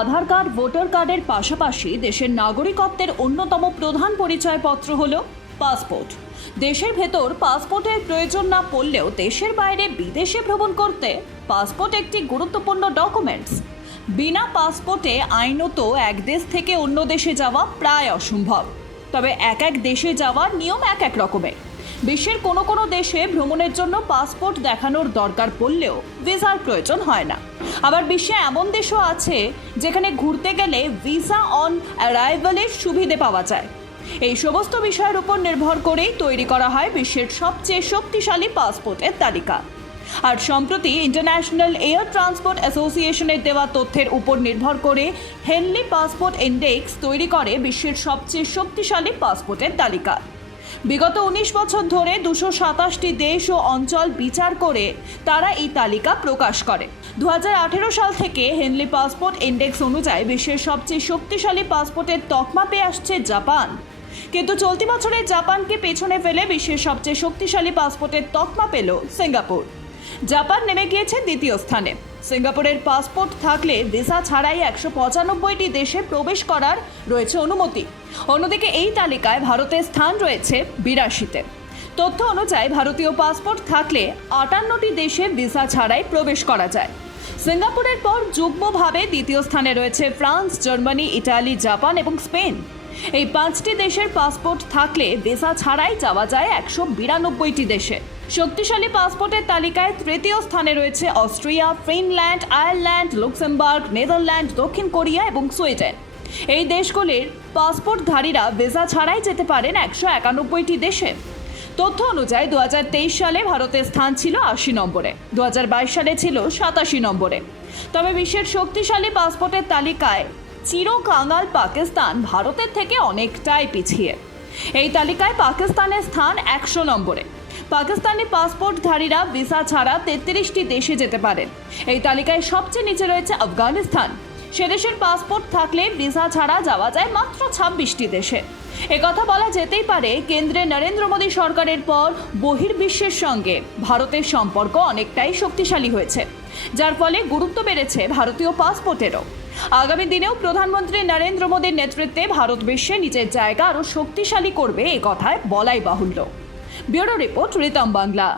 আধার card, voter কার্ডের পাশাপাশি দেশের নাগরিকত্বের অন্যতম প্রধান পরিচয়পত্র হল পাসপোর্ট। দেশের ভেতর পাসপোর্টের প্রয়োজন না পড়লেও দেশের বাইরে বিদেশে ভ্রমণ করতে পাসপোর্ট একটি গুরুত্বপূর্ণ ডকুমেন্টস। বিনা পাসপোর্টে আইনত এক দেশ থেকে অন্য দেশে যাওয়া প্রায় অসম্ভব। তবে এক এক দেশে যাওয়ার নিয়ম এক এক রকমের। বিশ্বের কোনো কোনো দেশে ভ্রমণের জন্য পাসপোর্ট দেখানোর দরকার পড়লেও ভিসার প্রয়োজন হয় না। আবার বিশ্বে এমন দেশও আছে যেখানে ঘুরতে গেলে ভিসা অন অ্যারাইভালের সুবিধে পাওয়া যায়। এই সমস্ত বিষয়ের উপর নির্ভর করেই তৈরি করা হয় বিশ্বের সবচেয়ে শক্তিশালী পাসপোর্টের তালিকা। আর সম্প্রতি ইন্টারন্যাশনাল এয়ার ট্রান্সপোর্ট অ্যাসোসিয়েশনের দেওয়া তথ্যের উপর নির্ভর করে হেনলি পাসপোর্ট ইন্ডেক্স তৈরি করে বিশ্বের সবচেয়ে শক্তিশালী পাসপোর্টের তালিকা। বিগত উনিশ বছর ধরে দুশো সাতাশটি দেশ ও অঞ্চল বিচার করে তারা এই তালিকা প্রকাশ করে। দু হাজার আঠেরো সাল থেকে হেনলি পাসপোর্ট ইন্ডেক্স অনুযায়ী বিশ্বের সবচেয়ে শক্তিশালী পাসপোর্টের তকমা পেয়ে আসছে জাপান। কিন্তু চলতি বছরে জাপানকে পেছনে ফেলে বিশ্বের সবচেয়ে শক্তিশালী পাসপোর্টের তকমা পেল সিঙ্গাপুর। জাপান নেমে গিয়েছে দ্বিতীয় স্থানে। সিঙ্গাপুরের পাসপোর্ট থাকলে ভিসা ছাড়াই একশো পঁচানব্বইটি দেশে প্রবেশ করার রয়েছে অনুমতি। অন্যদিকে এই তালিকায় ভারতের স্থান রয়েছে বিরাশিতে। তথ্য অনুযায়ী ভারতীয় পাসপোর্ট থাকলে আটান্নটি দেশে ভিসা ছাড়াই প্রবেশ করা যায়। সিঙ্গাপুরের পর যুগ্মভাবে দ্বিতীয় স্থানে রয়েছে ফ্রান্স, জার্মানি, ইটালি, জাপান এবং স্পেন। এই পাঁচটি দেশের পাসপোর্ট থাকলে ভিসা ছাড়াই যাওয়া যায় একশো বিরানব্বইটি দেশে। শক্তিশালী পাসপোর্টের তালিকায় তৃতীয় স্থানে রয়েছে Austria, Finland, Ireland, Luxembourg, Netherland, দক্ষিণ কোরিয়া এবং সুইডেন। এই দেশগুলির পাসপোর্টধারীরা ভিসা ছাড়াই যেতে পারেন একশো একানব্বইটি দেশে। তথ্য অনুযায়ী দু হাজার তেইশ সালে ভারতের স্থান ছিল আশি নম্বরে দু হাজার বাইশ সালে ছিল সাতাশি নম্বরে। তবে বিশ্বের শক্তিশালী পাসপোর্টের তালিকায় চিরকাঙাল পাকিস্তান ভারতের থেকে অনেকটাই পিছিয়ে। এই তালিকায় পাকিস্তানের স্থান একশো নম্বরে। পাকিস্তানি পাসপোর্টধারীরা ভিসা ছাড়া তেত্রিশটি দেশে যেতে পারেন। এই তালিকায় সবচেয়ে নিচে রয়েছে আফগানিস্তান। সে দেশের পাসপোর্ট থাকলে ভিসা ছাড়া যাওয়া যায় মাত্র ছাব্বিশটি দেশে। একথা বলা যেতেই পারে কেন্দ্রে নরেন্দ্র মোদী সরকারের পর বহির্বিশ্বের সঙ্গে ভারতের সম্পর্ক অনেকটাই শক্তিশালী হয়েছে, যার ফলে গুরুত্ব বেড়েছে ভারতীয় পাসপোর্টেরও আগামী দিনেও প্রধানমন্ত্রী নরেন্দ্র মোদীর নেতৃত্বে ভারত বিশ্বে নিজের জায়গা আরও শক্তিশালী করবে এ কথায় বলাই বাহুল্য। Bureau report Ritam Bangla.